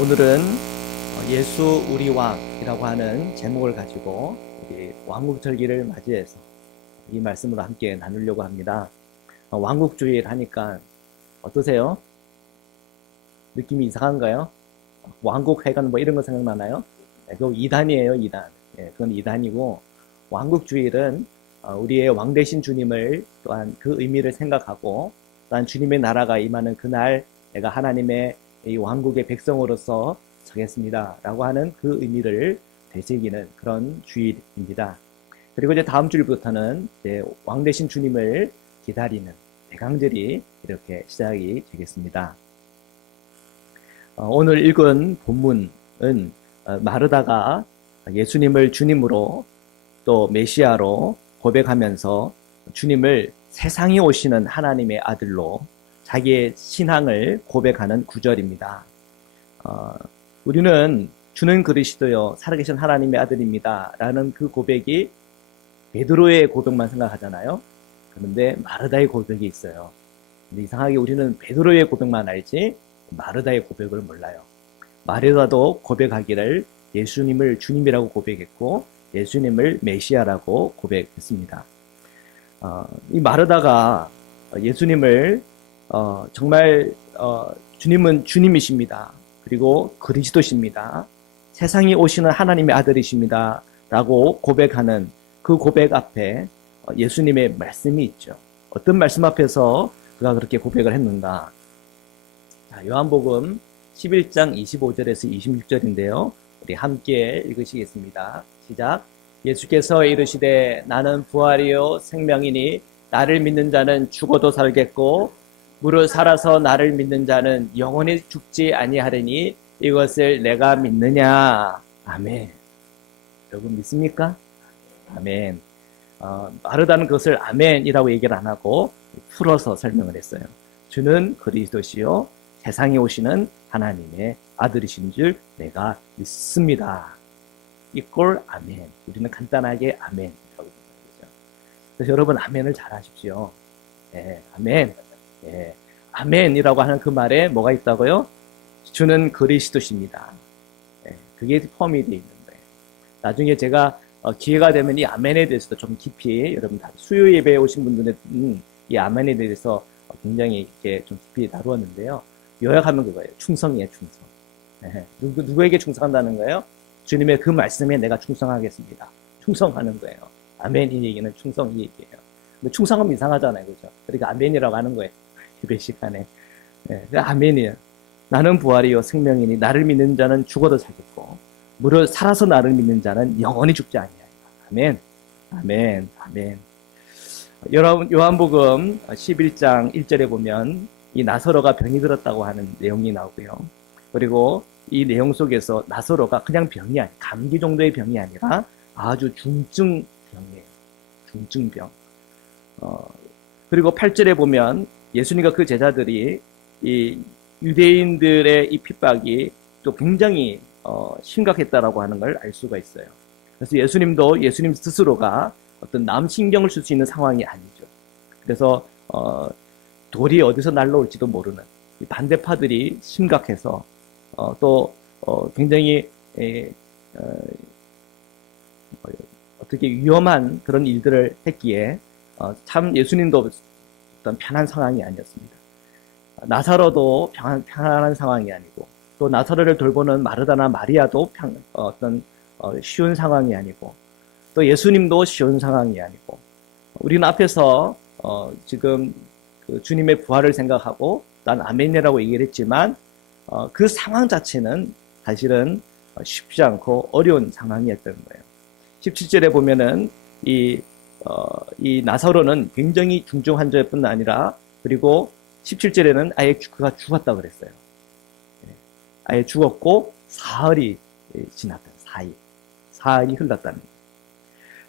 오늘은 예수 우리 왕이라고 하는 제목을 가지고 우리 왕국절기를 맞이해서 이 말씀으로 함께 나누려고 합니다. 왕국주의를 하니까 어떠세요? 느낌이 이상한가요? 왕국회관 뭐 이런 거 생각나나요? 그거 이단이에요, 이단. 그건 이단이고, 왕국주의는 우리의 왕 되신 주님을 또한 그 의미를 생각하고, 또한 주님의 나라가 임하는 그날 내가 하나님의 이 왕국의 백성으로서 서겠습니다 라고 하는 그 의미를 되새기는 그런 주의입니다. 그리고 이제 다음 주일부터는 이제 왕 되신 주님을 기다리는 대강절이 이렇게 시작이 되겠습니다. 오늘 읽은 본문은 마르다가 예수님을 주님으로 또 메시아로 고백하면서 주님을 세상에 오시는 하나님의 아들로 자기의 신앙을 고백하는 구절입니다. 우리는 주는 그리스도요 살아계신 하나님의 아들입니다 라는 그 고백이 베드로의 고백만 생각하잖아요. 그런데 마르다의 고백이 있어요. 근데 이상하게 우리는 베드로의 고백만 알지 마르다의 고백을 몰라요. 마르다도 고백하기를 예수님을 주님이라고 고백했고 예수님을 메시아라고 고백했습니다. 이 마르다가 예수님을 정말 주님은 주님이십니다. 그리고 그리스도십니다. 세상에 오시는 하나님의 아들이십니다. 라고 고백하는 그 고백 앞에 예수님의 말씀이 있죠. 어떤 말씀 앞에서 그가 그렇게 고백을 했는가? 요한복음 11장 25절에서 26절인데요. 우리 함께 읽으시겠습니다. 시작. 예수께서 이르시되 나는 부활이요 생명이니 나를 믿는 자는 죽어도 살겠고 무릇 살아서 나를 믿는 자는 영원히 죽지 아니하리니 이것을 내가 믿느냐. 아멘. 여러분 믿습니까? 아멘. 마르다는 그것을 아멘이라고 얘기를 안 하고 풀어서 설명을 했어요. 주는 그리스도시요 세상에 오시는 하나님의 아들이신 줄 내가 믿습니다. 이꼴 아멘. 우리는 간단하게 아멘이라고 생각하죠. 그래서 여러분 아멘을 잘 하십시오. 네, 아멘. 네, 아멘이라고 하는 그 말에 뭐가 있다고요? 주는 그리스도십니다. 네, 그게 포함이 되어 있는 거예요. 나중에 제가 기회가 되면 이 아멘에 대해서도 좀 깊이 여러분 다 수요 예배에 오신 분들은 이 아멘에 대해서 굉장히 이렇게 좀 깊이 다루었는데요. 요약하면 그거예요. 충성이에요, 충성. 네, 누구에게 충성한다는 거예요? 주님의 그 말씀에 내가 충성하겠습니다. 충성하는 거예요. 아멘 이 얘기는 충성 이 얘기예요. 근데 충성하면 이상하잖아요, 그죠? 그러니까 아멘이라고 하는 거예요. 예배 시간에. 네, 아멘이에요. 나는 부활이요 생명이니 나를 믿는 자는 죽어도 살겠고 무릇 살아서 나를 믿는 자는 영원히 죽지 아니하리라. 아멘. 아멘. 아멘. 요한복음 11장 1절에 보면 이 나사로가 병이 들었다고 하는 내용이 나오고요. 그리고 이 내용 속에서 나사로가 그냥 병이 아니라 감기 정도의 병이 아니라 아주 중증 병이에요. 중증병. 그리고 8절에 보면 예수님과 그 제자들이 이 유대인들의 이 핍박이 또 굉장히 심각했다라고 하는 걸 알 수가 있어요. 그래서 예수님도 예수님 스스로가 어떤 남 신경을 쓸 수 있는 상황이 아니죠. 그래서 돌이 어디서 날라올지도 모르는 반대파들이 심각해서 또 굉장히 어떻게 위험한 그런 일들을 했기에 참 예수님도 어떤 편한 상황이 아니었습니다. 나사로도 편안한 상황이 아니고 또 나사로를 돌보는 마르다나 마리아도 어떤 쉬운 상황이 아니고 또 예수님도 쉬운 상황이 아니고 우리는 앞에서 지금 그 주님의 부활을 생각하고 난 아멘이라고 얘기를 했지만 그 상황 자체는 사실은 쉽지 않고 어려운 상황이었던 거예요. 17절에 보면은 이 나사로는 굉장히 중증 환자뿐 아니라 그리고 17절에는 아예 그가 죽었다 그랬어요. 아예 죽었고 사흘이 지났다. 사흘이 흘렀다는 거예요.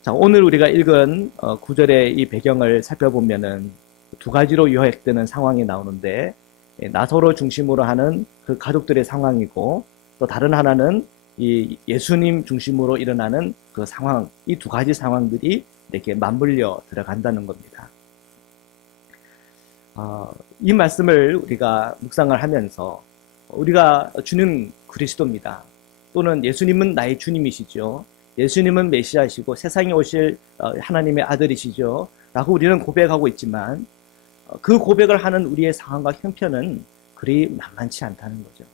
자, 오늘 우리가 읽은 구절의 이 배경을 살펴보면은 두 가지로 요약되는 상황이 나오는데 나사로 중심으로 하는 그 가족들의 상황이고 또 다른 하나는 이 예수님 중심으로 일어나는 그 상황, 이 두 가지 상황들이 이렇게 맞물려 들어간다는 겁니다. 이 말씀을 우리가 묵상을 하면서 우리가 주는 그리스도입니다. 또는 예수님은 나의 주님이시죠. 예수님은 메시아시고 세상에 오실 하나님의 아들이시죠. 라고 우리는 고백하고 있지만 그 고백을 하는 우리의 상황과 형편은 그리 만만치 않다는 거죠.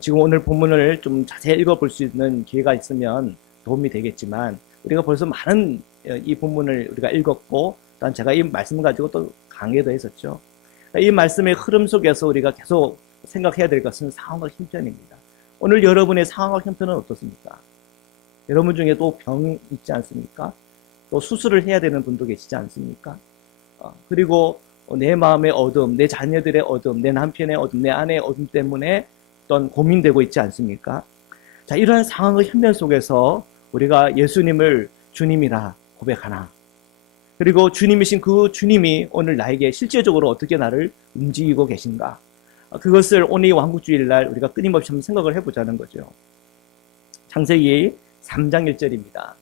지금 오늘 본문을 좀 자세히 읽어볼 수 있는 기회가 있으면 도움이 되겠지만 우리가 벌써 많은 이 본문을 우리가 읽었고 또한 제가 이 말씀 가지고 또 강의도 했었죠. 이 말씀의 흐름 속에서 우리가 계속 생각해야 될 것은 상황과 형편입니다. 오늘 여러분의 상황과 형편은 어떻습니까? 여러분 중에 또 병 있지 않습니까? 또 수술을 해야 되는 분도 계시지 않습니까? 그리고 내 마음의 어둠, 내 자녀들의 어둠, 내 남편의 어둠, 내 아내의 어둠 때문에 어떤 고민되고 있지 않습니까? 자, 이러한 상황의 현면 속에서 우리가 예수님을 주님이라 고백하나? 그리고 주님이신 그 주님이 오늘 나에게 실제적으로 어떻게 나를 움직이고 계신가? 그것을 오늘 왕국주일날 우리가 끊임없이 한번 생각을 해보자는 거죠. 창세기 3장 1절입니다.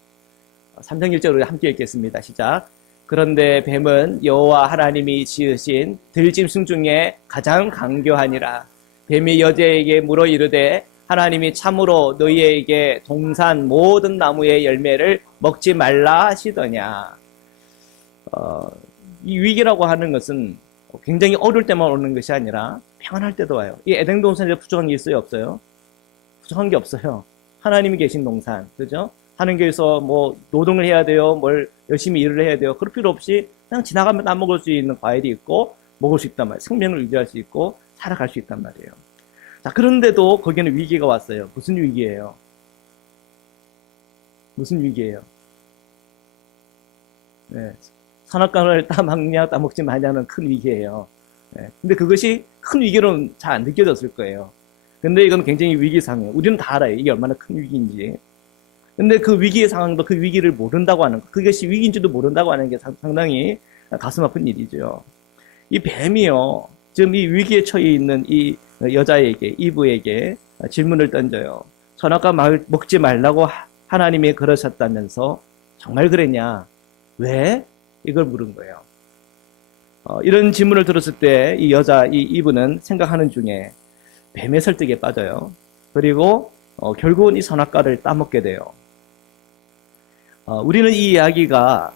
3장 1절 우리 함께 읽겠습니다. 시작. 그런데 뱀은 여호와 하나님이 지으신 들짐승 중에 가장 강교하니라. 뱀이 여자에게 물어 이르되 하나님이 참으로 너희에게 동산 모든 나무의 열매를 먹지 말라 하시더냐. 이 위기라고 하는 것은 굉장히 어려울 때만 오는 것이 아니라 평안할 때도 와요. 이 에덴 동산에 부족한 게 있어요, 없어요? 부족한 게 없어요. 하나님이 계신 동산, 그죠? 하나님께서 뭐 노동을 해야 돼요, 뭘 열심히 일을 해야 돼요. 그럴 필요 없이 그냥 지나가면 따먹을 수 있는 과일이 있고 먹을 수 있단 말이에요. 생명을 유지할 수 있고 살아갈 수 있단 말이에요. 자, 그런데도 거기에는 위기가 왔어요. 무슨 위기예요? 무슨 위기예요? 네, 선악과를 따먹냐 따먹지 마냐는 큰 위기예요. 네, 근데 그것이 큰 위기로는 잘 안 느껴졌을 거예요. 근데 이건 굉장히 위기 상황이에요. 우리는 다 알아요. 이게 얼마나 큰 위기인지. 근데 그 위기의 상황도 그 위기를 모른다고 하는 것, 그것이 위기인지도 모른다고 하는 게 상당히 가슴 아픈 일이죠. 이 뱀이요, 지금 이 위기에 처해 있는 이 여자에게, 이브에게 질문을 던져요. 선악과 먹지 말라고 하나님이 그러셨다면서 정말 그랬냐? 왜? 이걸 물은 거예요. 이런 질문을 들었을 때 이 여자, 이 이브는 생각하는 중에 뱀의 설득에 빠져요. 그리고 결국은 이 선악과를 따먹게 돼요. 우리는 이 이야기가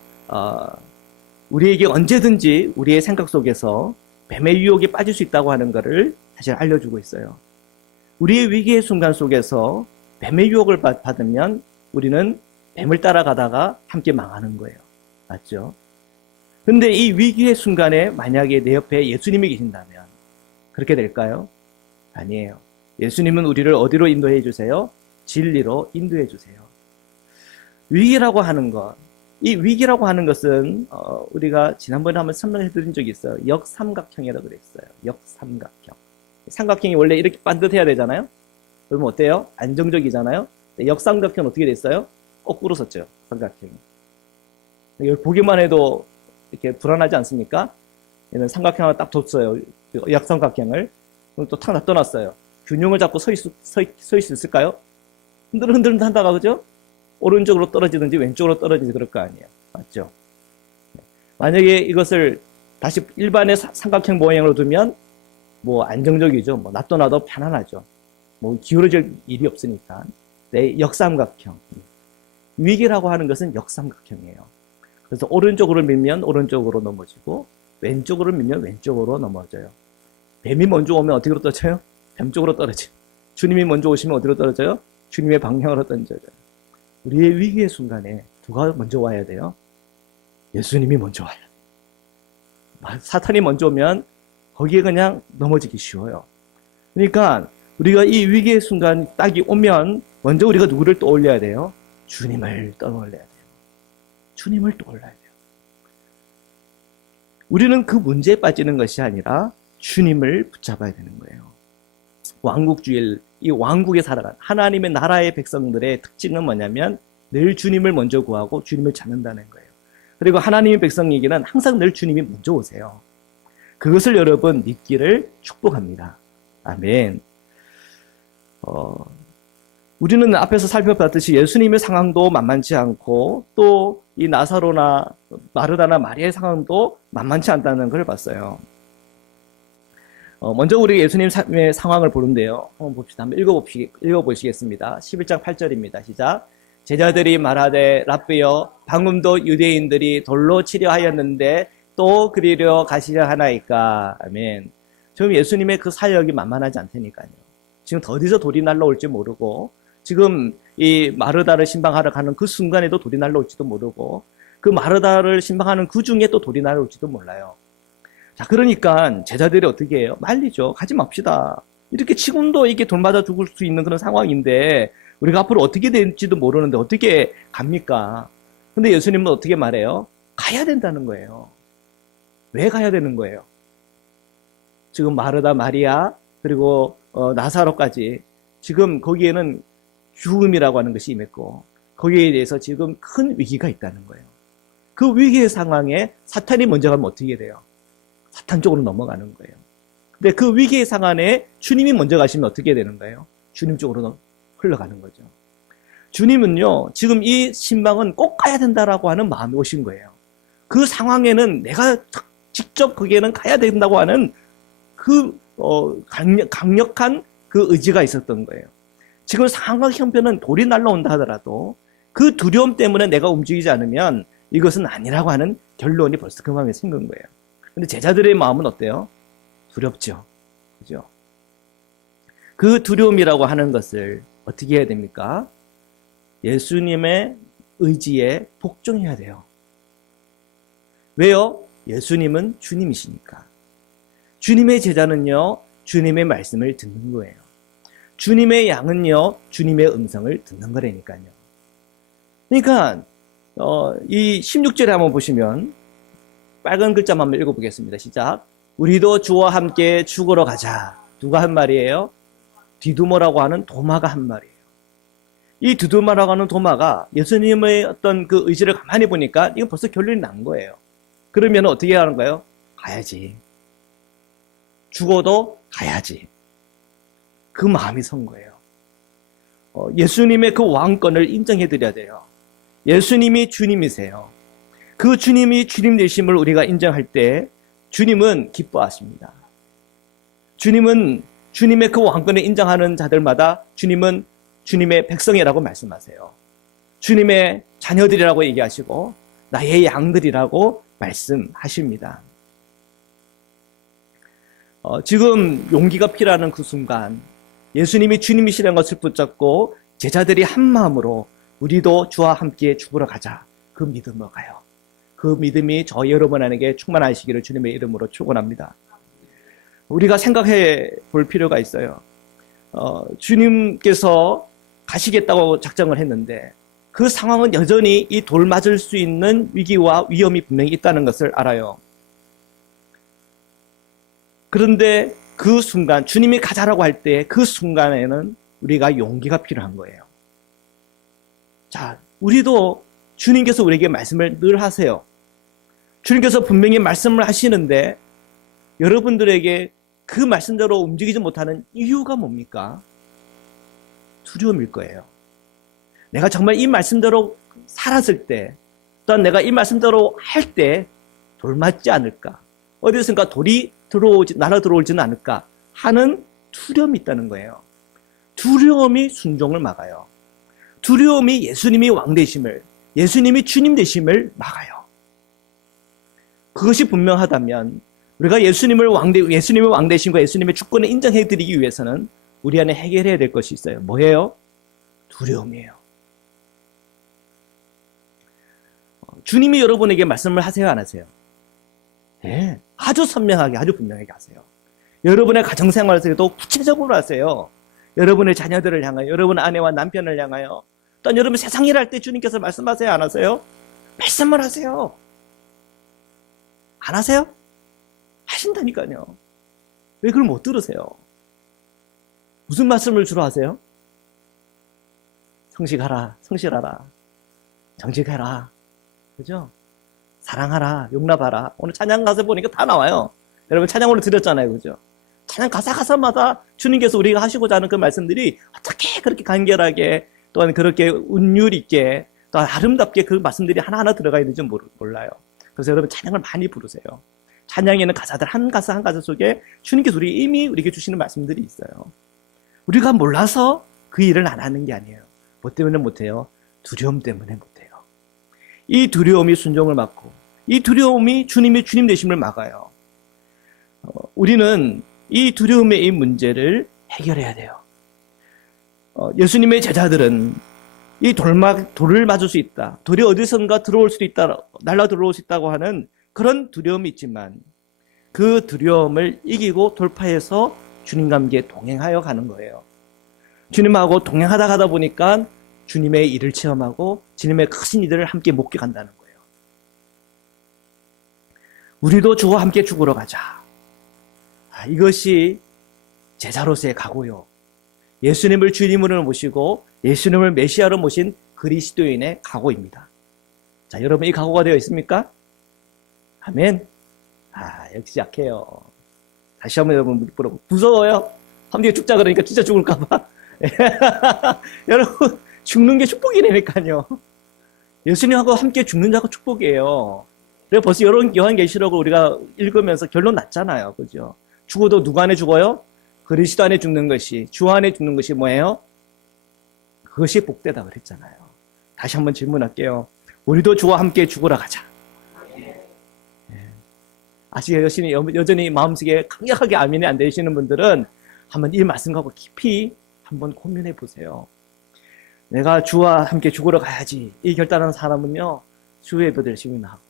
우리에게 언제든지 우리의 생각 속에서 뱀의 유혹에 빠질 수 있다고 하는 것을 사실 알려주고 있어요. 우리의 위기의 순간 속에서 뱀의 유혹을 받으면 우리는 뱀을 따라가다가 함께 망하는 거예요. 맞죠? 근데 이 위기의 순간에 만약에 내 옆에 예수님이 계신다면 그렇게 될까요? 아니에요. 예수님은 우리를 어디로 인도해 주세요? 진리로 인도해 주세요. 위기라고 하는 것, 이 위기라고 하는 것은 우리가 지난번에 한번 설명해 드린 적이 있어요. 역삼각형이라고 그랬어요. 역삼각형. 삼각형이 원래 이렇게 반듯해야 되잖아요. 그러면 어때요? 안정적이잖아요. 역삼각형은 어떻게 됐어요? 거꾸로 섰죠. 삼각형이. 보기만 해도 이렇게 불안하지 않습니까? 얘는 삼각형 하나 딱 뒀어요. 역삼각형을. 그럼 또 탁 놔둬놨어요. 균형을 잡고 서 있을 수 있을까요? 흔들흔들 하다가, 그죠? 오른쪽으로 떨어지든지 왼쪽으로 떨어지든지 그럴 거 아니에요. 맞죠? 만약에 이것을 다시 일반의 삼각형 모양으로 두면 뭐 안정적이죠. 뭐 놔둬놔도 편안하죠. 뭐 기울어질 일이 없으니까. 네, 역삼각형. 위기라고 하는 것은 역삼각형이에요. 그래서 오른쪽으로 밀면 오른쪽으로 넘어지고 왼쪽으로 밀면 왼쪽으로 넘어져요. 뱀이 먼저 오면 어디로 떨어져요? 뱀 쪽으로 떨어져요. 주님이 먼저 오시면 어디로 떨어져요? 주님의 방향으로 던져져요. 우리의 위기의 순간에 누가 먼저 와야 돼요? 예수님이 먼저 와요. 사탄이 먼저 오면 거기에 그냥 넘어지기 쉬워요. 그러니까 우리가 이 위기의 순간 딱이 오면 먼저 우리가 누구를 떠올려야 돼요? 주님을 떠올려야 돼요. 주님을 떠올려야 돼요. 우리는 그 문제에 빠지는 것이 아니라 주님을 붙잡아야 되는 거예요. 왕국주의, 이 왕국에 살아간 하나님의 나라의 백성들의 특징은 뭐냐면 늘 주님을 먼저 구하고 주님을 찾는다는 거예요. 그리고 하나님의 백성에게는 항상 늘 주님이 먼저 오세요. 그것을 여러분 믿기를 축복합니다. 아멘. 우리는 앞에서 살펴봤듯이 예수님의 상황도 만만치 않고 또 이 나사로나 마르다나 마리아의 상황도 만만치 않다는 걸 봤어요. 먼저 우리 예수님의 상황을 보는데요. 한번 봅시다. 한번 읽어보시겠습니다. 11장 8절입니다. 시작. 제자들이 말하되 라삐여 방금도 유대인들이 돌로 치려 하였는데 또 그리려 가시려 하나이까. 아멘. 지금 예수님의 그 사역이 만만하지 않다니까요. 지금 어디서 돌이 날라올지 모르고 지금 이 마르다를 신방하러 가는 그 순간에도 돌이 날라올지도 모르고 그 마르다를 신방하는 그 중에 또 돌이 날라올지도 몰라요. 자, 그러니까 제자들이 어떻게 해요? 말리죠. 가지 맙시다. 이렇게 지금도 이게 돌 맞아 죽을 수 있는 그런 상황인데 우리가 앞으로 어떻게 될지도 모르는데 어떻게 갑니까? 근데 예수님은 어떻게 말해요? 가야 된다는 거예요. 왜 가야 되는 거예요? 지금 마르다, 마리아, 그리고 나사로까지 지금 거기에는 죽음이라고 하는 것이 임했고 거기에 대해서 지금 큰 위기가 있다는 거예요. 그 위기의 상황에 사탄이 먼저 가면 어떻게 돼요? 사탄 쪽으로 넘어가는 거예요. 근데 그 위기의 상황에 주님이 먼저 가시면 어떻게 되는 거예요? 주님 쪽으로 흘러가는 거죠. 주님은요, 지금 이 신방은 꼭 가야 된다라고 하는 마음이 오신 거예요. 그 상황에는 내가 직접 거기에는 가야 된다고 하는 그 강력한 그 의지가 있었던 거예요. 지금 상황 형편은 돌이 날라온다 하더라도 그 두려움 때문에 내가 움직이지 않으면 이것은 아니라고 하는 결론이 벌써 그 마음에 생긴 거예요. 근데 제자들의 마음은 어때요? 두렵죠. 그죠? 그 두려움이라고 하는 것을 어떻게 해야 됩니까? 예수님의 의지에 복종해야 돼요. 왜요? 예수님은 주님이시니까. 주님의 제자는요, 주님의 말씀을 듣는 거예요. 주님의 양은요, 주님의 음성을 듣는 거라니까요. 그러니까, 이 16절에 한번 보시면, 빨간 글자만 한번 읽어보겠습니다. 시작. 우리도 주와 함께 죽으러 가자. 누가 한 말이에요? 디두모라고 하는 도마가 한 말이에요. 이 디두모라고 하는 도마가 예수님의 어떤 그 의지를 가만히 보니까 이건 벌써 결론이 난 거예요. 그러면 어떻게 하는 거예요? 가야지. 죽어도 가야지. 그 마음이 선 거예요. 예수님의 그 왕권을 인정해 드려야 돼요. 예수님이 주님이세요. 그 주님이 주님 되심을 우리가 인정할 때 주님은 기뻐하십니다. 주님은 주님의 그 왕권을 인정하는 자들마다 주님은 주님의 백성이라고 말씀하세요. 주님의 자녀들이라고 얘기하시고 나의 양들이라고 말씀하십니다. 지금 용기가 필요한 그 순간 예수님이 주님이시라는 것을 붙잡고 제자들이 한 마음으로 우리도 주와 함께 죽으러 가자. 그 믿음으로 가요. 그 믿음이 저 여러분에게 충만하시기를 주님의 이름으로 축원합니다. 우리가 생각해 볼 필요가 있어요. 주님께서 가시겠다고 작정을 했는데 그 상황은 여전히 이 돌 맞을 수 있는 위기와 위험이 분명히 있다는 것을 알아요. 그런데 그 순간 주님이 가자라고 할 때 그 순간에는 우리가 용기가 필요한 거예요. 자, 우리도 주님께서 우리에게 말씀을 늘 하세요. 주님께서 분명히 말씀을 하시는데 여러분들에게 그 말씀대로 움직이지 못하는 이유가 뭡니까? 두려움일 거예요. 내가 정말 이 말씀대로 살았을 때, 또한 내가 이 말씀대로 할 때 돌맞지 않을까? 어디선가 돌이 날아 들어오지는 않을까? 하는 두려움이 있다는 거예요. 두려움이 순종을 막아요. 두려움이 예수님이 왕 되심을, 예수님이 주님 되심을 막아요. 그것이 분명하다면 우리가 예수님의 왕 되심과 예수님의 주권을 인정해 드리기 위해서는 우리 안에 해결해야 될 것이 있어요. 뭐예요? 두려움이에요. 주님이 여러분에게 말씀을 하세요, 안 하세요? 네, 아주 선명하게, 아주 분명하게 하세요. 여러분의 가정생활에서도 구체적으로 하세요. 여러분의 자녀들을 향하여, 여러분 아내와 남편을 향하여, 또한 여러분 세상 일 할 때 주님께서 말씀하세요, 안 하세요? 말씀을 하세요. 안 하세요? 하신다니까요. 왜 그걸 못 들으세요? 무슨 말씀을 주로 하세요? 성식하라, 성실하라, 정직해라, 그죠? 사랑하라, 용납하라. 오늘 찬양 가서 보니까 다 나와요. 여러분 찬양 오늘 드렸잖아요, 그죠? 찬양 가사마다 주님께서 우리가 하시고자 하는 그 말씀들이 어떻게 그렇게 간결하게, 또한 그렇게 운율 있게, 또 아름답게 그 말씀들이 하나하나 들어가 있는지 몰라요. 그래서 여러분 찬양을 많이 부르세요. 찬양에 있는 가사들 한 가사 한 가사 속에 주님께서 이미 우리에게 주시는 말씀들이 있어요. 우리가 몰라서 그 일을 안 하는 게 아니에요. 뭐 때문에 못해요? 두려움 때문에 못해요. 이 두려움이 순종을 막고, 이 두려움이 주님의 주님 되심을 막아요. 우리는 이 두려움의 이 문제를 해결해야 돼요. 예수님의 제자들은 이 돌을 맞을 수 있다, 돌이 어디선가 들어올 수도 있다, 날라 들어올 수 있다고 하는 그런 두려움이 있지만 그 두려움을 이기고 돌파해서 주님과 함께 동행하여 가는 거예요. 주님하고 동행하다 가다 보니까 주님의 일을 체험하고 주님의 크신 일들을 함께 목격한다는 거예요. 우리도 주와 함께 죽으러 가자. 이것이 제자로서의 각오요. 예수님을 주님으로 모시고 예수님을 메시아로 모신 그리스도인의 각오입니다. 자, 여러분 이 각오가 되어 있습니까? 아멘. 역시 약해요. 다시 한번 여러분 물어보고, 무서워요? 함께 죽자 그러니까 진짜 죽을까봐. 여러분, 죽는 게 축복이라니까요. 예수님하고 함께 죽는 자가 축복이에요. 그래서 벌써 요한계시록을 우리가 읽으면서 결론 났잖아요. 그죠? 죽어도 누구 안에 죽어요? 그리스도 안에 죽는 것이, 주 안에 죽는 것이 뭐예요? 그것이 복되다 그랬잖아요. 다시 한번 질문할게요. 우리도 주와 함께 죽으러 가자. 아직 여전히 마음속에 강력하게 아멘이 안 되시는 분들은 한번 이 말씀 갖고 깊이 한번 고민해 보세요. 내가 주와 함께 죽으러 가야지, 이 결단하는 사람은요, 주에도 열심히 나가고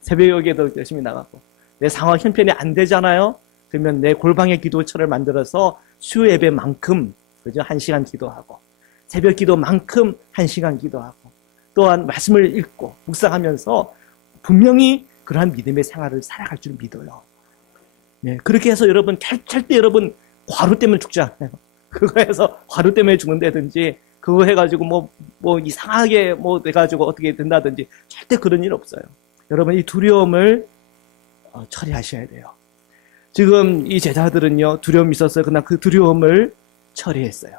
새벽에도 열심히 나가고, 내 상황 형편이 안 되잖아요. 그러면 내 골방의 기도처를 만들어서 수 예배만큼, 그죠? 1시간 기도하고, 새벽 기도만큼 1시간 기도하고, 또한 말씀을 읽고 묵상하면서 분명히 그러한 믿음의 생활을 살아갈 줄 믿어요. 네, 그렇게 해서 여러분 절대 여러분 과로 때문에 죽지 않아요. 그거 해서 과로 때문에 죽는다든지, 그거 해가지고 뭐 이상하게 돼가지고 어떻게 된다든지 절대 그런 일 없어요. 여러분 이 두려움을 처리하셔야 돼요. 지금 이 제자들은요, 두려움이 있었어요. 그러나 그 두려움을 처리했어요.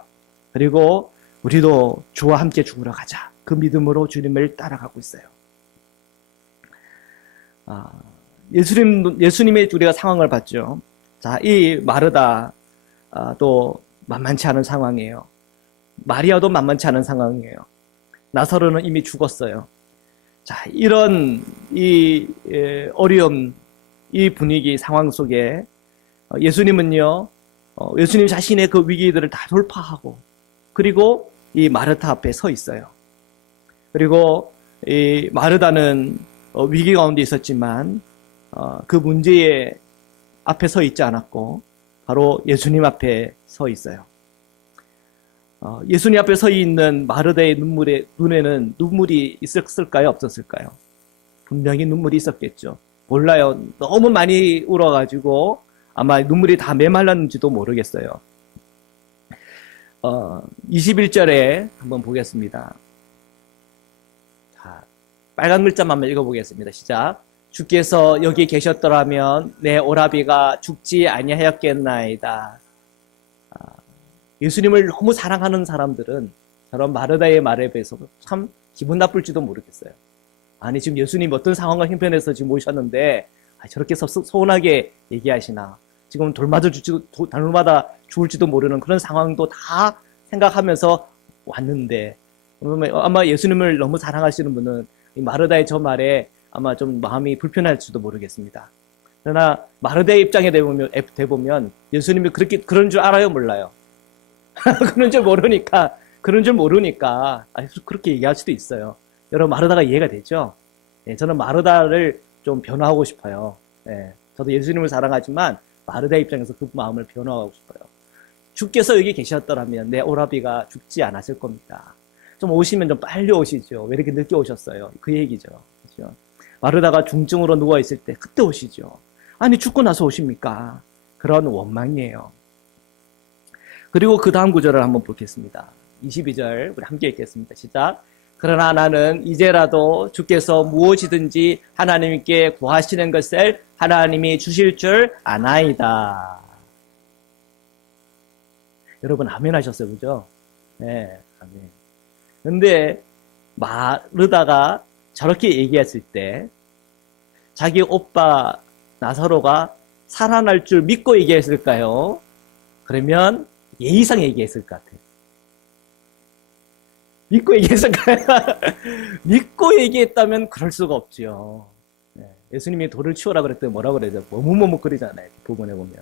그리고 우리도 주와 함께 죽으러 가자, 그 믿음으로 주님을 따라가고 있어요. 예수님의 우리가 상황을 봤죠. 자, 이 마르다 또 만만치 않은 상황이에요. 마리아도 만만치 않은 상황이에요. 나사로는 이미 죽었어요. 자, 이런 이 어려움, 이 분위기 상황 속에 예수님은요, 예수님 자신의 그 위기들을 다 돌파하고, 그리고 이 마르타 앞에 서 있어요. 그리고 이 마르다는 위기 가운데 있었지만 그 문제에 앞에 서 있지 않았고 바로 예수님 앞에 서 있어요. 예수님 앞에 서 있는 마르다의 눈에는 눈물이 있었을까요? 없었을까요? 분명히 눈물이 있었겠죠. 몰라요. 너무 많이 울어가지고 아마 눈물이 다 메말랐는지도 모르겠어요. 21절에 한번 보겠습니다. 자, 빨간 글자만 한번 읽어보겠습니다. 시작. 주께서 여기 계셨더라면 내 오라비가 죽지 아니하였겠나이다. 예수님을 너무 사랑하는 사람들은 저런 마르다의 말에 비해서 참 기분 나쁠지도 모르겠어요. 아니, 지금 예수님 어떤 상황과 형편에서 지금 오셨는데 저렇게 서운하게 얘기하시나. 지금 돌마다 죽을지도 모르는 그런 상황도 다 생각하면서 왔는데, 아마 예수님을 너무 사랑하시는 분은 이 마르다의 저 말에 아마 좀 마음이 불편할지도 모르겠습니다. 그러나 마르다의 입장에 대보면 예수님이 그런 줄 알아요? 몰라요? 그런 줄 모르니까 그렇게 얘기할 수도 있어요. 여러분, 마르다가 이해가 되죠? 예, 저는 마르다를 좀 변화하고 싶어요. 예, 저도 예수님을 사랑하지만 마르다의 입장에서 그 마음을 변화하고 싶어요. 주께서 여기 계셨더라면 내 오라비가 죽지 않았을 겁니다. 좀 오시면 좀 빨리 오시죠. 왜 이렇게 늦게 오셨어요? 그 얘기죠. 그렇죠? 마르다가 중증으로 누워있을 때 그때 오시죠. 아니, 죽고 나서 오십니까? 그런 원망이에요. 그리고 그 다음 구절을 한번 보겠습니다. 22절 우리 함께 읽겠습니다. 시작. 그러나 나는 이제라도 주께서 무엇이든지 하나님께 구하시는 것을 하나님이 주실 줄 아나이다. 여러분 아멘 하셨어요, 그죠? 네, 아멘. 근데 마르다가 저렇게 얘기했을 때 자기 오빠 나사로가 살아날 줄 믿고 얘기했을까요? 그러면 예의상 얘기했을 것 같아요. 믿고 얘기했을까요? 믿고 얘기했다면 그럴 수가 없지요. 네. 예수님이 돌을 치우라 그랬더니 뭐라 그러죠? 머뭇머뭇거리잖아요. 부분에 보면.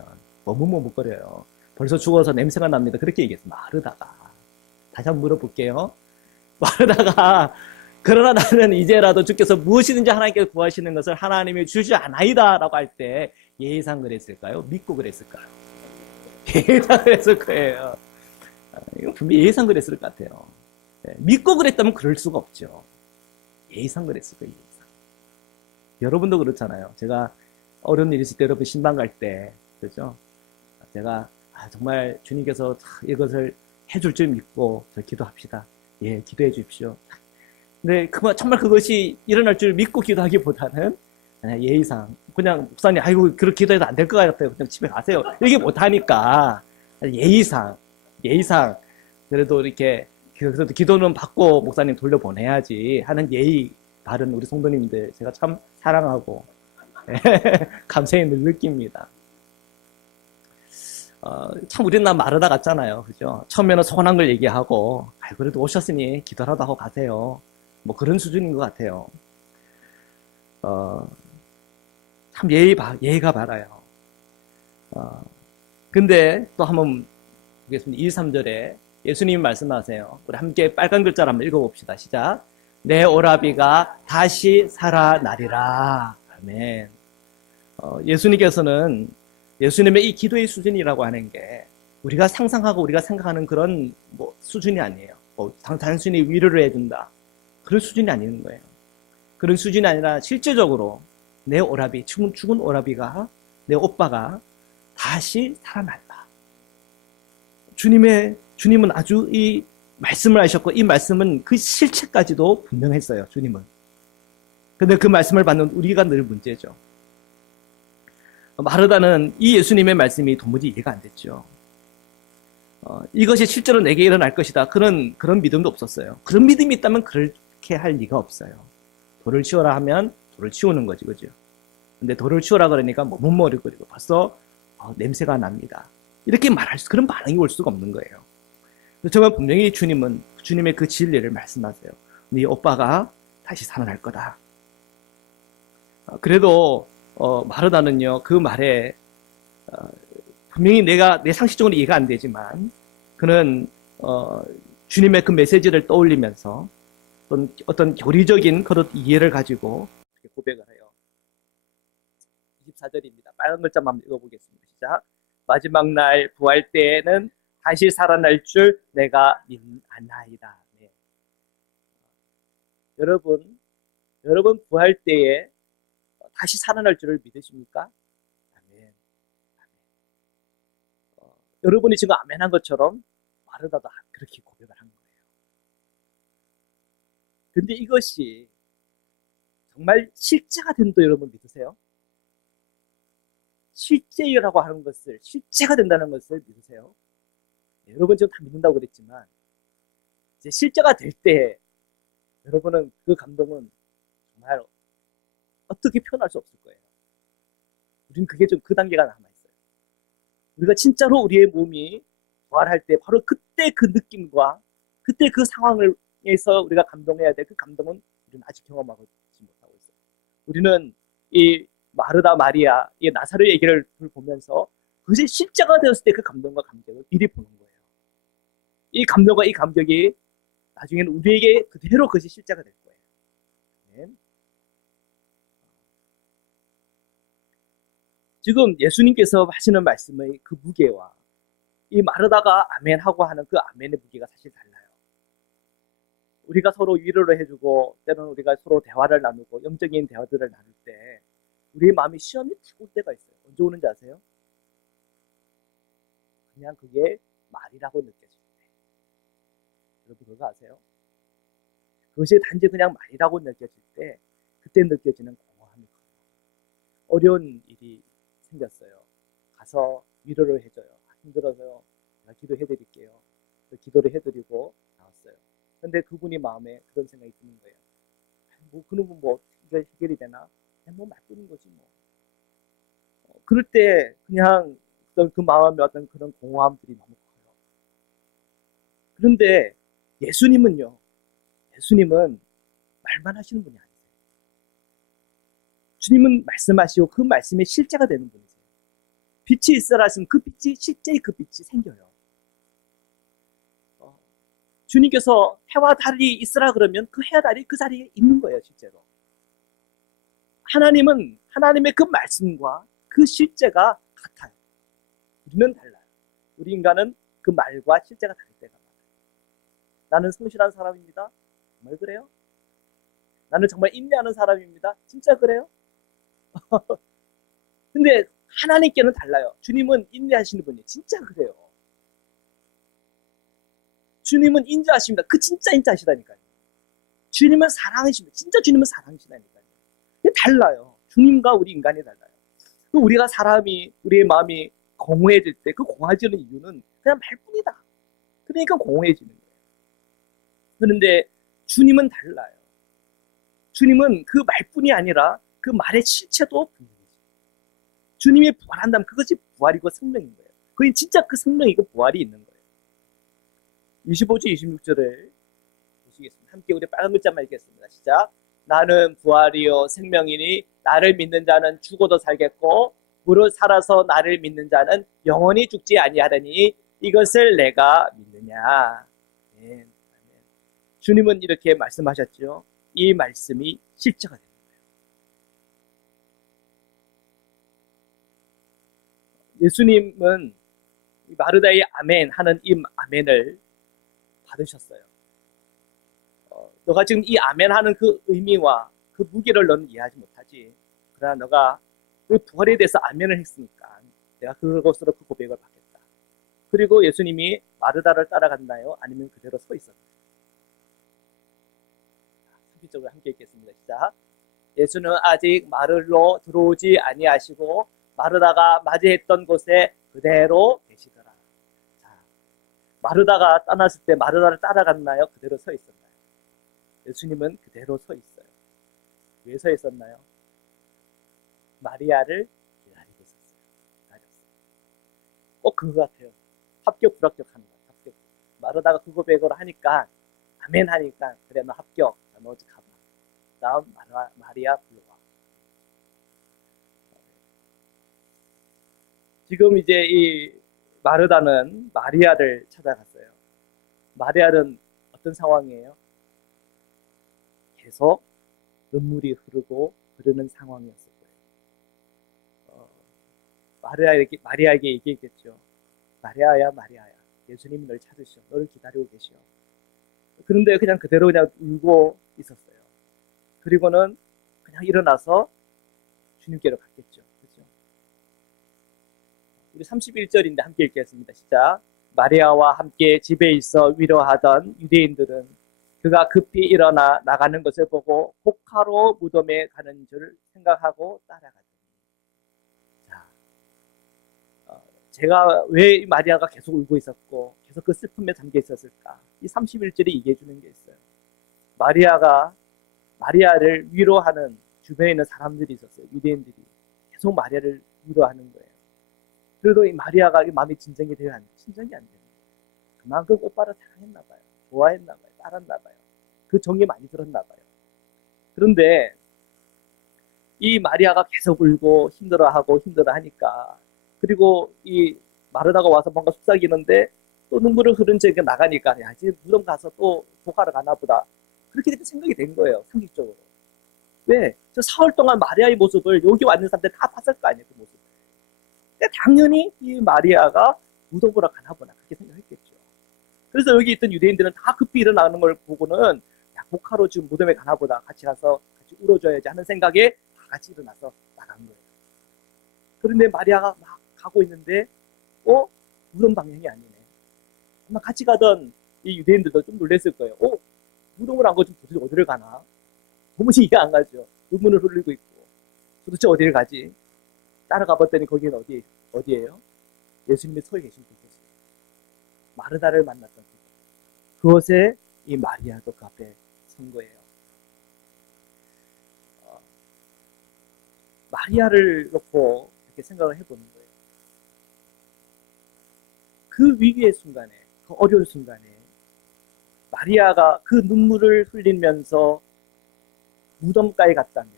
머뭇머뭇거려요. 벌써 죽어서 냄새가 납니다. 그렇게 얘기했어요. 마르다가. 다시 한번 물어볼게요. 마르다가 그러나 나는 이제라도 주께서 무엇이든지 하나님께서 구하시는 것을 하나님이 주지 않아이다 라고 할 때 예의상 그랬을까요? 믿고 그랬을까요? 예의상 그랬을 거예요. 이거 분명히 예의상 그랬을 것 같아요. 믿고 그랬다면 그럴 수가 없죠. 예의상 그랬을 거예요. 예의상. 여러분도 그렇잖아요. 제가 어려운 일 있을 때 여러분 신방 갈 때, 그렇죠? 제가 정말 주님께서 이것을 해줄 줄 믿고 저 기도합시다. 예, 기도해 주십시오. 근데 정말 그것이 일어날 줄 믿고 기도하기보다는 그냥 예의상 그냥 목사님 아이고 그렇게 기도해도 안 될 것 같아요. 그냥 집에 가세요. 이게 못하니까 예의상 그래도 이렇게 그래도 기도는 받고 목사님 돌려보내야지 하는 예의 바른 우리 성도님들 제가 참 사랑하고 감사히 늘 느낍니다. 참 우리는 나 마르다 같잖아요. 그죠? 처음에는 서운한 걸 얘기하고 그래도 오셨으니 기도라도 하고 가세요. 뭐 그런 수준인 것 같아요. 참 예의가 바라요. 근데 또 한번 보겠습니다. 2, 3절에 예수님이 말씀하세요. 우리 함께 빨간 글자를 한번 읽어봅시다. 시작. 내 오라비가 다시 살아나리라. 아멘. 예수님께서는 예수님의 이 기도의 수준이라고 하는 게 우리가 상상하고 우리가 생각하는 그런 수준이 아니에요. 단순히 위로를 해준다. 그런 수준이 아닌 거예요. 그런 수준이 아니라 실제적으로 내 오라비, 죽은 오라비가, 내 오빠가 다시 살아난다. 주님은 아주 이 말씀을 하셨고, 이 말씀은 그 실체까지도 분명했어요, 주님은. 근데 그 말씀을 받는 우리가 늘 문제죠. 마르다는 이 예수님의 말씀이 도무지 이해가 안 됐죠. 이것이 실제로 내게 일어날 것이다. 그런 믿음도 없었어요. 그런 믿음이 있다면 그렇게 할 리가 없어요. 돌을 치워라 하면 돌을 치우는 거지, 그죠? 근데 돌을 치워라 그러니까 머뭇머리거리고 벌써 냄새가 납니다. 이렇게 그런 반응이 올 수가 없는 거예요. 정말 분명히 주님은 주님의 그 진리를 말씀하세요. 네 오빠가 다시 살아날 거다. 그래도 마르다는요 그 말에 분명히 내 상식적으로 이해가 안 되지만 그는 주님의 그 메시지를 떠올리면서 어떤 교리적인 그런 이해를 가지고 고백을 해요. 24절입니다. 빨간 글자만 한번 읽어보겠습니다. 시작. 마지막 날 부활 때에는 다시 살아날 줄 내가 믿나이다. 네. 여러분 부활 때에 다시 살아날 줄을 믿으십니까? 아멘. 여러분이 지금 아멘한 것처럼 마르다도 그렇게 고백을 한 거예요. 근데 이것이 정말 실제가 된다 여러분 믿으세요? 실제라고 하는 것을 실제가 된다는 것을 믿으세요? 네, 여러분 지금 다 믿는다고 그랬지만 이제 실제가 될 때 여러분은 그 감동은 정말 어떻게 표현할 수 없을 거예요. 우리는 그게 좀 그 단계가 남아있어요. 우리가 진짜로 우리의 몸이 부활할 때 바로 그때 그 느낌과 그때 그 상황에서 우리가 감동해야 될 그 감동은 우리는 아직 경험하지 못하고 있어요. 우리는 이 마르다 마리아, 이 나사로의 얘기를 보면서 그것이 실제가 되었을 때 그 감동과 감격을 미리 보는 거예요. 이 감동과 이 감격이 나중에는 우리에게 그대로 그것이 실제가 될 거예요. 네. 지금 예수님께서 하시는 말씀의 그 무게와 이 마르다가 아멘하고 하는 그 아멘의 무게가 사실 달라요. 우리가 서로 위로를 해주고 때로는 우리가 서로 대화를 나누고 영적인 대화들을 나눌 때 우리의 마음이 시험이 탁 올 때가 있어요. 언제 오는지 아세요? 그냥 그게 말이라고 느껴질 때. 여러분 그거 아세요? 그것이 단지 그냥 말이라고 느껴질 때 그때 느껴지는 공허함이 커요. 어려운 일이 생겼어요. 가서 위로를 해줘요. 힘들어서요. 제가 기도해드릴게요. 기도를 해드리고 나왔어요. 근데 그분이 마음에 그런 생각이 드는 거예요. 그놈은 이거 해결이 되나? 그냥 말뿐인 거지 뭐. 그럴 때 그냥 어떤 그 마음의 어떤 그런 공허함들이 너무 커요. 그런데 예수님은요, 예수님은 말만 하시는 분이 아니세요. 주님은 말씀하시고 그 말씀이 실제가 되는 분이세요. 빛이 있으라 하시면 그 빛이 실제 그 빛이 생겨요. 주님께서 해와 달이 있으라 그러면 그 해와 달이 그 자리에 있는 거예요, 실제로. 하나님은 하나님의 그 말씀과 그 실제가 같아요. 우리는 달라요. 우리 인간은 그 말과 실제가 다를 때가 많아요. 나는 성실한 사람입니다. 정말 그래요? 나는 정말 인내하는 사람입니다. 진짜 그래요? 근데 하나님께는 달라요. 주님은 인내하시는 분이에요. 진짜 그래요. 주님은 인자하십니다. 그 진짜 인자하시다니까요. 주님은 사랑하십니다. 진짜 주님은 사랑하시다니까요. 이게 달라요. 주님과 우리 인간이 달라요. 우리가 사람이, 우리의 마음이 공허해질 때 그 공허해지는 이유는 그냥 말뿐이다. 그러니까 공허해지는 거예요. 그런데 주님은 달라요. 주님은 그 말뿐이 아니라 그 말의 실체도 분명해요. 주님이 부활한다면 그것이 부활이고 생명인 거예요. 그게 진짜 그 생명이고 부활이 있는 거예요. 25절, 26절을 보시겠습니다. 함께 우리 빨간 글자만 읽겠습니다. 시작. 나는 부활이요 생명이니 나를 믿는 자는 죽어도 살겠고 무릇 살아서 나를 믿는 자는 영원히 죽지 아니하리니 이것을 내가 믿느냐. 아멘. 주님은 이렇게 말씀하셨죠. 이 말씀이 실제가 됩니다. 예수님은 마르다의 아멘 하는 이 아멘을 받으셨어요. 너가 지금 이 아멘 하는 그 의미와 그 무게를 너는 이해하지 못하지. 그러나 너가 그 부활에 대해서 아멘을 했으니까 내가 그것으로 그 고백을 받겠다. 그리고 예수님이 마르다를 따라갔나요? 아니면 그대로 서 있었나요? 상식적으로 함께 읽겠습니다. 시작. 예수는 아직 마르로 들어오지 아니하시고 마르다가 맞이했던 곳에 그대로 계시더라. 자, 마르다가 떠났을 때 마르다를 따라갔나요? 그대로 서 있었나요? 예수님은 그대로 서 있어요. 왜 서 있었나요? 마리아를 기다리고 있었어요. 기다렸어요. 꼭 그거 같아요. 합격, 불합격 하는 거예요. 합격. 마르다가 그 고백을 하니까 아멘 하니까 그래 너 합격. 너 어디 가봐. 다음 마리아 불러와. 지금 이제 이 마르다는 마리아를 찾아갔어요. 마리아는 어떤 상황이에요? 계속 눈물이 흐르고 흐르는 상황이었을 거예요. 마리아에게 얘기했겠죠. 마리아야, 마리아야. 예수님이 널 찾으셔. 너를 기다리고 계셔. 그런데 그냥 그대로 그냥 울고 있었어요. 그리고는 그냥 일어나서 주님께로 갔겠죠. 그렇죠? 우리 31절인데 함께 읽겠습니다. 시작. 마리아와 함께 집에 있어 위로하던 유대인들은 그가 급히 일어나 나가는 것을 보고 복화로 무덤에 가는 줄 생각하고 따라가더니. 자, 제가 왜 마리아가 계속 울고 있었고 계속 그 슬픔에 잠겨 있었을까? 이 31절이 얘기해 주는 게 있어요. 마리아를 위로하는 주변에 있는 사람들이 있었어요. 유대인들이 계속 마리아를 위로하는 거예요. 그래도 이 마리아가 마음이 진정이 되어 진정이 안 되는 거예요. 그만큼 오빠를 사랑했나 봐요. 좋아했나 봐요. 따랐나 봐요. 그 정이 많이 들었나 봐요. 그런데 이 마리아가 계속 울고 힘들어하니까 그리고 이 마르다가 와서 뭔가 속삭이는데 또 눈물을 흐른 채 나가니까 야 이제 무덤 가서 또 복하러 가나 보다. 그렇게 생각이 된 거예요. 상식적으로. 왜? 저 사흘 동안 마리아의 모습을 여기 왔는 사람들 다 봤을 거 아니에요. 그 모습. 당연히 이 마리아가 무덤으로 가나 보다. 그렇게 생각했겠죠. 그래서 여기 있던 유대인들은 다 급히 일어나는 걸 보고는 야, 복하러 지금 무덤에 가나 보다. 같이 가서 같이 울어줘야지 하는 생각에 다 같이 일어나서 나간 거예요. 그런데 마리아가 막 가고 있는데 무덤 방향이 아니네. 아마 같이 가던 이 유대인들도 좀 놀랐을 거예요. 무덤을 안 가고 도대체 어디를 가나? 도무지 이해 안 가죠. 눈물을 흘리고 있고 도대체 어디를 가지? 따라가 봤더니 거기는 어디예요? 예수님이 서 계신 곳이에요. 마르다를 만났던 곳. 그곳에 이 마리아도 그 앞에 선 거예요. 마리아를 놓고 이렇게 생각을 해보는 거예요. 그 위기의 순간에, 그 어려운 순간에 마리아가 그 눈물을 흘리면서 무덤가에 갔다면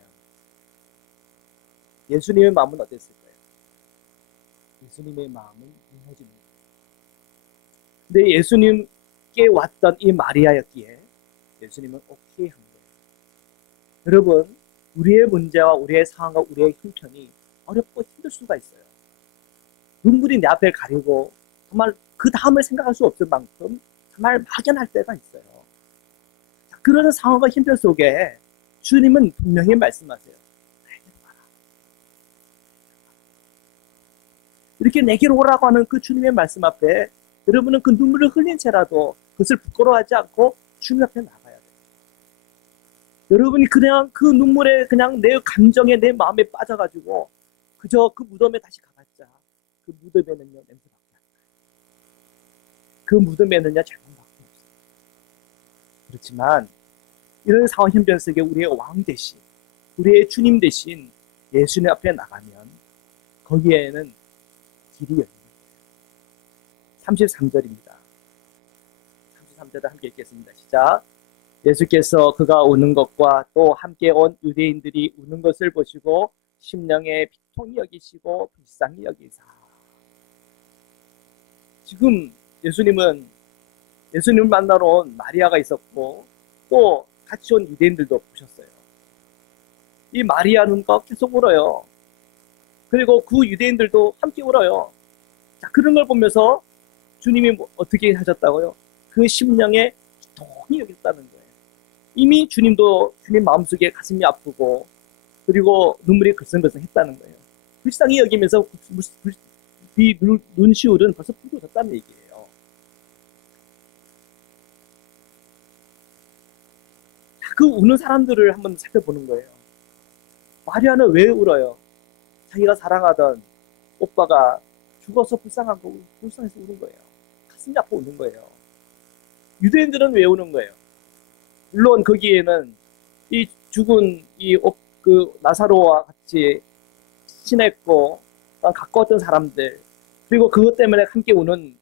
예수님의 마음은 어땠을 거예요? 예수님의 마음은 무너집니다. 근데 예수님께 왔던 이 마리아였기에 예수님은 오케이 한 거예요. 여러분, 우리의 문제와 우리의 상황과 우리의 형편이 어렵고 힘들 수가 있어요. 눈물이 내 앞을 가리고 정말 그 다음을 생각할 수 없을 만큼 정말 막연할 때가 있어요. 그런 상황과 힘들 속에 주님은 분명히 말씀하세요. 내게로 와라. 이렇게 내게로 오라고 하는 그 주님의 말씀 앞에 여러분은 그 눈물을 흘린 채라도 그것을 부끄러워하지 않고 주님 앞에 나가야 돼요. 여러분이 그냥 그 눈물에 그냥 내 감정에 내 마음에 빠져가지고 그저 그 무덤에 다시 가봤자 그 무덤에는요 냄새밖에 안 나요. 그 무덤에는요 잘못밖에 없어요. 그렇지만 이런 상황 형편 속에 우리의 왕 대신 우리의 주님 대신 예수님 앞에 나가면 거기에는 길이 열립니다. 33절입니다. 33절을 함께 읽겠습니다. 시작. 예수께서 그가 우는 것과 또 함께 온 유대인들이 우는 것을 보시고 심령에 비통히 여기시고 불쌍히 여기사. 지금 예수님을 만나러 온 마리아가 있었고 또 같이 온 유대인들도 보셨어요. 이 마리아는 계속 울어요. 그리고 그 유대인들도 함께 울어요. 자, 그런 걸 보면서 주님이 어떻게 하셨다고요? 그 심령에 비통히 여겼다는 거예요. 이미 주님도 주님 마음속에 가슴이 아프고 그리고 눈물이 글썽글썽했다는 거예요. 불쌍히 여기면서 이 눈시울은 벌써 붉어졌다는 얘기예요. 그 우는 사람들을 한번 살펴보는 거예요. 마리아는 왜 울어요? 자기가 사랑하던 오빠가 죽어서 불쌍해서 우는 거예요. 가슴이 아파 우는 거예요. 유대인들은 왜 우는 거예요? 물론 거기에는 이 죽은 그 나사로와 같이 친했고 가까웠던 사람들 그리고 그것 때문에 함께 우는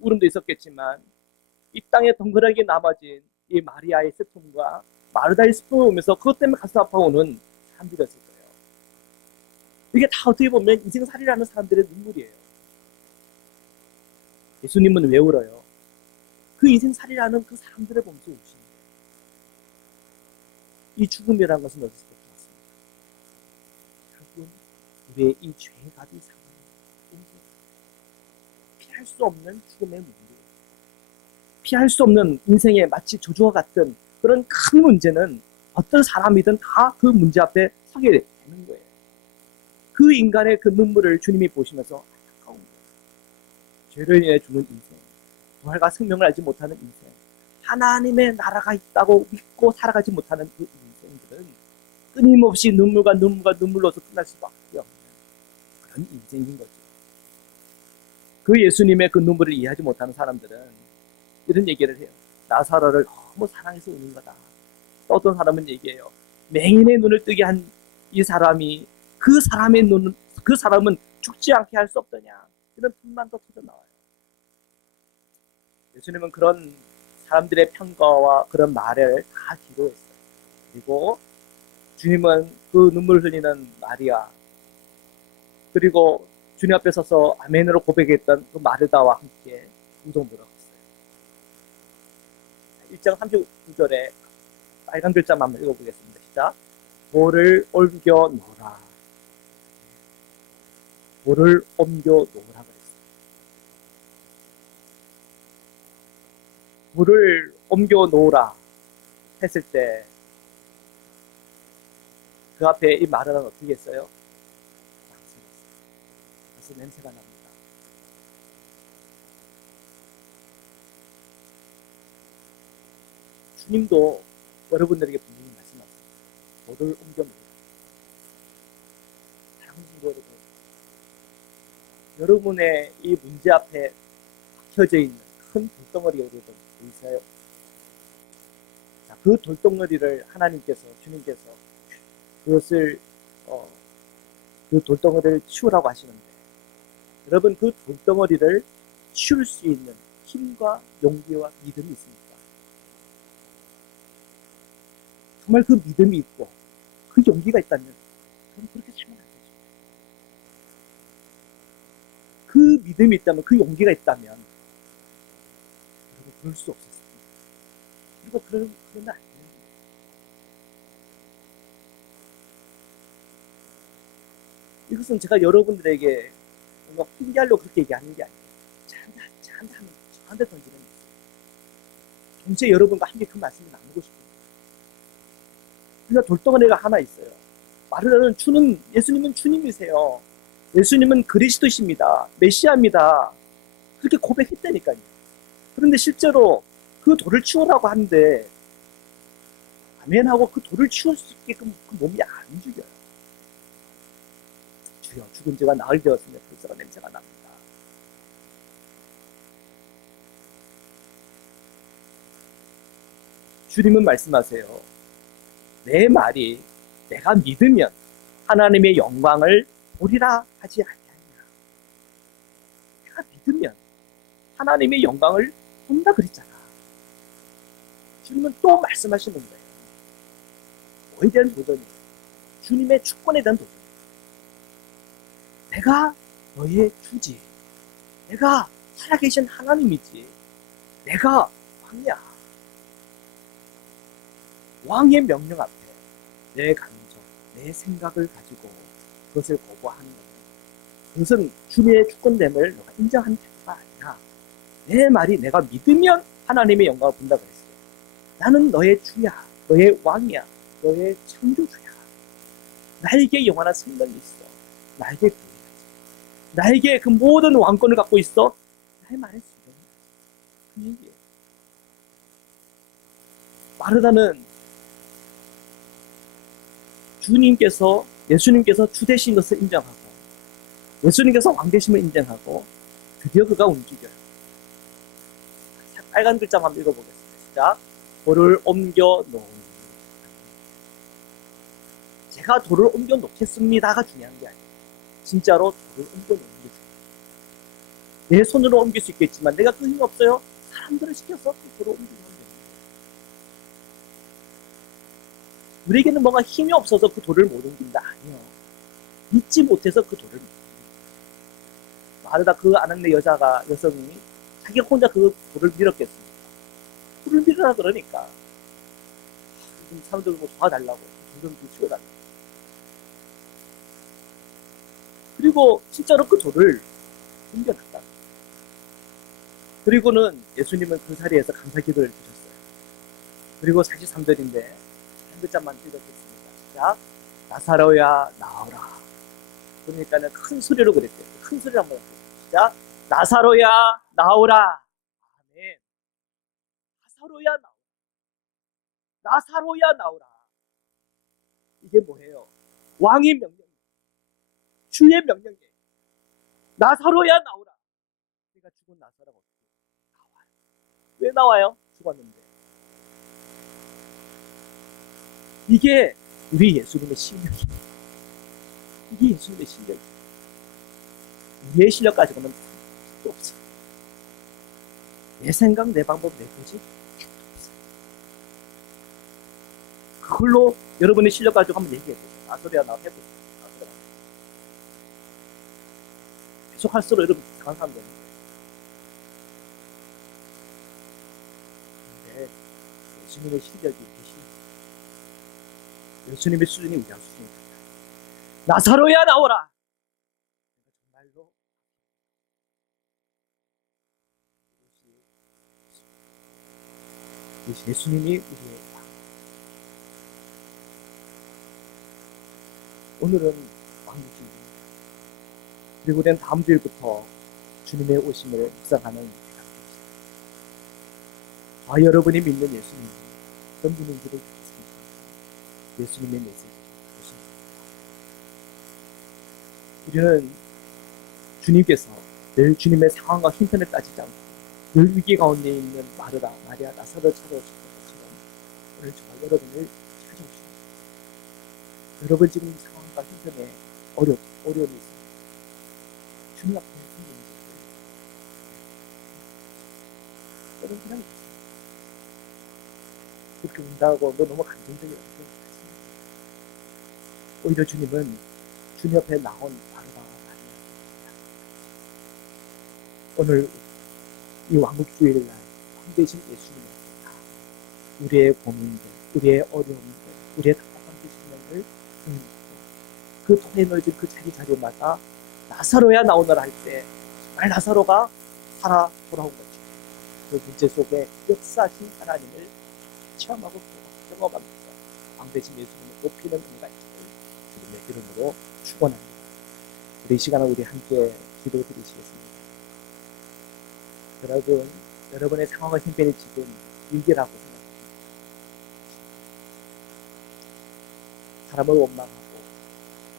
울음도 있었겠지만 이 땅에 덩그러니 남아진 이 마리아의 슬픔과 마르다의 슬픔을 보면서 그것 때문에 가슴 아파오는 사람들이었을 거예요. 이게 다 어떻게 보면 인생살이라는 사람들의 눈물이에요. 예수님은 왜 울어요? 그 인생살이라는 그 사람들을 보면서 우시는 거예요. 이 죽음이라는 것은 어디서부터 왔습니까? 결국은 우리의 이 죄값이 상하는 피할 수 없는 죽음의 문제, 피할 수 없는 인생의 마치 저주와 같은 그런 큰 문제는 어떤 사람이든 다 그 문제 앞에 서게 되는 거예요. 그 인간의 그 눈물을 주님이 보시면서 안타까운 거예요. 죄를 인해 죽는 인생, 부활과 생명을 알지 못하는 인생, 하나님의 나라가 있다고 믿고 살아가지 못하는 그 인생들은 끊임없이 눈물로서 끝날 수밖에 없는 그런 인생인 거죠. 그 예수님의 그 눈물을 이해하지 못하는 사람들은 이런 얘기를 해요. 나사로를 너무 사랑해서 우는 거다. 또 어떤 사람은 얘기해요. 맹인의 눈을 뜨게 한 이 사람이 그 사람은 죽지 않게 할 수 없더냐. 이런 불만도 터져 나와요. 예수님은 그런 사람들의 평가와 그런 말을 다 기도했어요. 그리고 주님은 그 눈물 흘리는 마리아 그리고 주님 앞에 서서 아멘으로 고백했던 그 마르다와 함께 무덤으로 갔어요. 1장 39절에 빨간 글자만 한번 읽어보겠습니다. 시작. 돌을 옮겨 놓으라. 돌을 옮겨 놓으라 그랬어요. 돌을 옮겨 놓으라 했을 때 그 앞에 이 마르다는 어떻게 했어요? 그래서 냄새가 납니다. 주님도 여러분들에게 분명히 말씀하셨습니다. 돌을 옮겨 놓으라. 사랑하는 성도 여러분, 여러분의 이 문제 앞에 박혀져 있는 큰 돌덩어리가 여러분 보이세요? 자, 그 돌덩어리를 하나님께서 주님께서 그것을 그 돌덩어리를 치우라고 하시는데, 여러분 그 돌덩어리를 치울 수 있는 힘과 용기와 믿음이 있습니까? 정말 그 믿음이 있고 그 용기가 있다면 저는 그렇게 살면 안 되죠. 그 믿음이 있다면, 그 용기가 있다면 그리고 그럴 수 없었습니다. 그리고 그러면 안 돼요. 이것은 제가 여러분들에게 뭔가 핑계하려고 그렇게 얘기하는 게 아니에요. 저한테 던지는 거예요. 동시에 여러분과 함께 그 말씀을 나누고 싶습니다. 그러니까 돌덩어리가 하나 있어요. 말을 하는 예수님은 주님이세요. 예수님은 그리스도십니다. 메시아입니다. 그렇게 고백했다니까요. 그런데 실제로 그 돌을 치우라고 하는데 아멘하고 그 돌을 치울 수 있게끔 그 몸이 안 움직여요. 주여, 죽은 지가 나흘 되었으며 벌써 냄새가 납니다. 주님은 말씀하세요. 내 말이 내가 믿으면 하나님의 영광을 보리라 하지 않느냐. 내가 믿으면 하나님의 영광을 본다 그랬잖아. 주님은 또 말씀하시는 거예요. 뭐에 대한 도전이에요? 주님의 주권에 대한 도전. 내가 너의 주지. 내가 살아계신 하나님이지. 내가 왕이야. 왕의 명령 앞에 내 감정, 내 생각을 가지고 그것을 거부하는 거예요. 그것은 주님의 주권됨을 너가 인정하는 태도가 아니라, 내 말이 내가 믿으면 하나님의 영광을 본다 그랬어요. 나는 너의 주야, 너의 왕이야, 너의 창조주야. 나에게 영원한 생명이 있어. 나에게 구원이야지. 나에게 그 모든 왕권을 갖고 있어. 나의 말에 순종해. 그 얘기예요. 마르다는 예수님께서 주 되신 것을 인정하고, 예수님께서 왕 되심을 인정하고, 드디어 그가 움직여요. 빨간 글자 한번 읽어보겠습니다. 시작. 돌을 옮겨 놓으니. 제가 돌을 옮겨 놓겠습니다가 중요한 게 아니에요. 진짜로 돌을 옮겨 놓는 게 중요해요. 내 손으로 옮길 수 있겠지만 내가 그 힘이 없어요. 사람들을 시켜서 그 돌을 옮기면 돼요. 우리에게는 뭔가 힘이 없어서 그 돌을 못 옮긴다. 아니요. 믿지 못해서 그 돌을 못 옮깁니다. 마르다 그 아낙네 여성이 자기가 혼자 그 돌을 밀었겠습니까? 돌을 밀으라 그러니까 사람들 뭐 도와달라고, 돌 좀 치워달라고. 그리고 진짜로 그 돌을 옮겨놨다. 그리고는 예수님은 그 자리에서 감사 기도를 드렸어요. 그리고 43절인데 한 글자만 읽었겠습니다. 시작. 나사로야 나오라. 그러니까는 큰 소리로 그랬대요. 큰 소리로 한번 해주세요. 시작. 나사로야 나오라. 아멘. 나사로야 나오라. 나사로야 나오라. 이게 뭐예요? 왕의 명령, 주의 명령이에요. 나사로야 나오라. 내가 죽은 나사로가 어떻게 나와요? 왜 나와요? 죽었는데. 이게 우리 예수님의 실력이에요. 이게 예수님의 실력이에요. 우리의 실력 가지고는 또 없어. 내 생각, 내 방법, 내 도지 없어. 그걸로 여러분의 실력 가지고 한번 얘기해보세요. 나사로야 나와 해보세요. 계속 할수록 여러분 강한 사람 되는 거예요. 근데 예수님의 실력이 계시죠. 예수님의 수준이 우리랑 수준입니다. 나사로야 나오라. 정말로 예수님이 우리의 왕. 오늘은 왕국입니다. 그리고 우리는 다음 주일부터 주님의 오심을 묵상하는 시간입니다. 여러분이 믿는 예수님 어떤 분인지를 듣겠습니다. 예수님의 메시지 우리는 주님께서 늘 주님의 상황과 형편을 따지지 않고 늘 위기 가운데 있는 마리아, 나사로를 찾아오신 것처럼 오늘 저와 여러분을 찾아오십니다. 여러분 지금 상황과 형편에 어려움이 있습니다. 주님 앞에 그 문제를 저는 그냥 그렇게 운다고 너 너무 감동적이라고 생각했습니다. 오히려 주님은 주님 옆에 나온 바로가 오늘 이 왕국주일날 왕되신 예수님의 우리의 고민들, 우리의 어려움들, 우리의 답답한 비신령을 그 통에 넣어진 그 자리마다 나사로야 나오너라 할 때 정말 나사로가 살아 돌아온 거죠. 그 문제 속에 역사하신 하나님을 체험하고 경험하면서 왕되신 예수님을 높이는 은혜가 있기를 주님의 이름으로 축원합니다. 우리 이 시간에 우리 함께 기도 드리시겠습니다. 여러분, 여러분의 상황과 형편이 지금 위기라고 생각합니다. 사람을 원망하고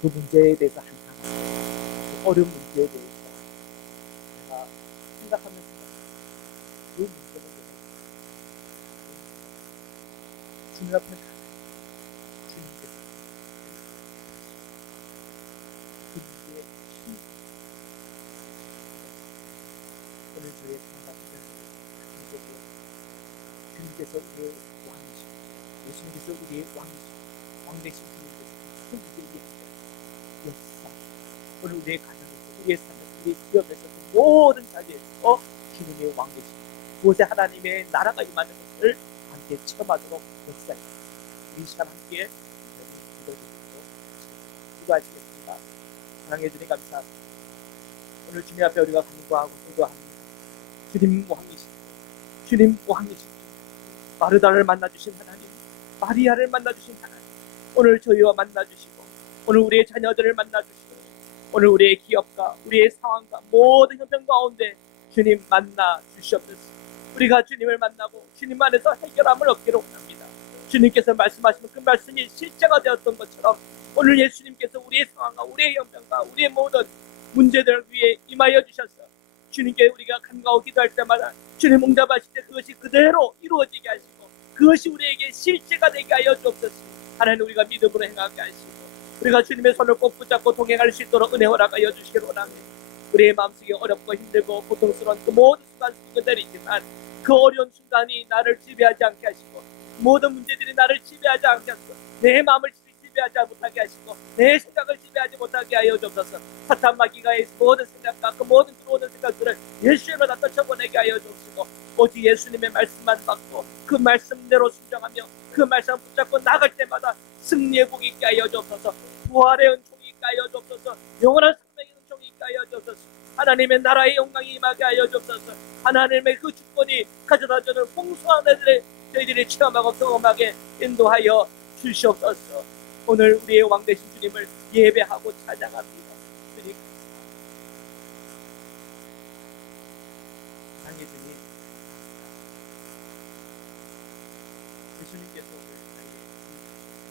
그 문제에 대해서 한탄하고 그 어려운 문제에 대해서 내가 생각하면서 그 문제를 주님 앞에 주님께서 그 문제에 오늘 저의 상담 주님께서 우리의 왕이시고 예수님께서 우리의 왕이시고 왕되신 주님께서 그 문제에 역사 오늘 우리의 가정에서 우리의 삶에서 우리의 기업에서 그 모든 자리에서 주님의 왕되신 그곳에 하나님의 나라가 임하는 것을 함께 체험하도록 역사입니다. 이 시간 함께 기도하시겠습니다. 사랑해 주님 감사합니다. 오늘 주님 앞에 우리가 간구하고 기도합니다. 주님 왕이시고 주님 왕이시고 마르다를 만나주신 하나님, 마리아를 만나주신 하나님, 오늘 저희와 만나주시고 오늘 우리의 자녀들을 만나주시고 오늘 우리의 기업과 우리의 상황과 모든 형편 가운데 주님 만나 주시옵소서. 우리가 주님을 만나고 주님 안에서 해결함을 얻기를 원합니다. 주님께서 말씀하시면 그 말씀이 실제가 되었던 것처럼 오늘 예수님께서 우리의 상황과 우리의 형편과 우리의 모든 문제들을 위해 임하여 주셔서 주님께 우리가 간구하고 기도할 때마다 주님 응답하실 때 그것이 그대로 이루어지게 하시고 그것이 우리에게 실제가 되게 하여 주옵소서. 하나님 우리가 믿음으로 행하게 하시고 우리가 주님의 손을 꼭 붙잡고 동행할 수 있도록 은혜 허락하여 주시기를 원합니다. 우리의 마음속에 어렵고 힘들고 고통스러운 그 모든 순간 순간들이지만 그 어려운 순간이 나를 지배하지 않게 하시고 모든 문제들이 나를 지배하지 않게 하시고 내 마음을 지배하지 못하게 하시고 내 생각을 지배하지 못하게 하여 주옵소서. 사탄 마귀가의 모든 생각과 그 모든 들어오는 생각들을 예수님을 다 떨쳐보내게 하여 주옵시고 오직 예수님의 말씀만 받고 그 말씀대로 순종하며 그 말씀을 붙잡고 나갈 때마다 승리의 복이 있게 하여 주옵소서. 부활의 은총이 있게 하여 주옵소서. 영원한 생명의 은총이 있게 하여 주옵소서. 하나님의 나라의 영광이 임하게 하여 주옵소서. 하나님의 그 주권이 가져다주는 풍성한 저희들이 체험하고 경험하게 인도하여 주시옵소서. 오늘 우리의 왕되신 주님을 예배하고 찬양합니다. 주님 사랑해 주님, 예수님께서 오늘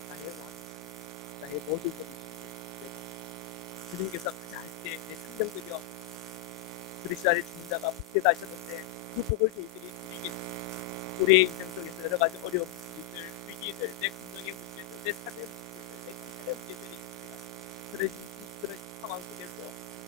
나의 왕, 나의 모든 것을 주님께서 가장 때 내 생명들이여 그리스도 안에 죽는 자가 복되다 하셨는데 그 복을 저희들이 누리겠습니다. 우리의 인생 속에서 여러 가지 어려운 문제들, 위기들, 내 긍정의 문제들, 내 삶의 문제들, 내 경찰의 문제들이 있습니다. 그런 상황 속에서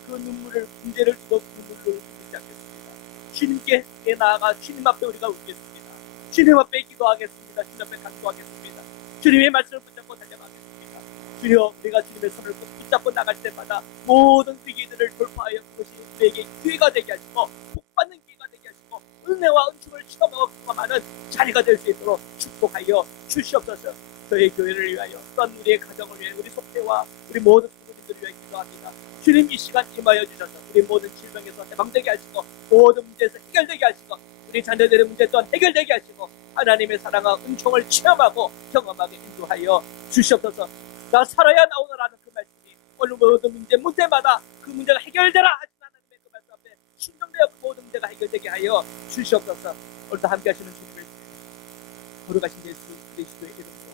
그 눈물을, 문제를 두고 눈물을 흘리지 않겠습니다. 주님께 나아가 주님 앞에 우리가 울겠습니다. 주님 앞에 기도하겠습니다. 주님 앞에 간구하겠습니다. 주님의 말씀을 붙잡고 달려가겠습니다. 주여, 우리가 주님의 손을 붙잡고 나갈 때마다 모든 위기들을 돌파하여 그것이 우리에게 기회가 되게 하시고 복받는 기회가 되게 하시고 은혜와 은총을 체험하고 경험하는 자리가 될 수 있도록 축복하여 주시옵소서. 저희 교회를 위하여 또한 우리의 가정을 위해 우리 속대와 우리 모든 부모님들을 위해 기도합니다. 주님 이 시간 임하여 주셔서 우리 모든 질병에서 해방되게 하시고 모든 문제에서 해결되게 하시고 우리 자녀들의 문제 또한 해결되게 하시고 하나님의 사랑과 은총을 체험하고 경험하게 인도하여 주시옵소서. 나 살아야 나오너라는 그 말씀이 오늘 모든 문제마다 그 문제가 해결되라 하신 하나님의 그 말씀 앞에 순종되어 그 모든 문제가 해결되게 하여 주시옵소서. 오늘도 함께 하시는 주님을 거룩하신 예수 그리스도의 이름으로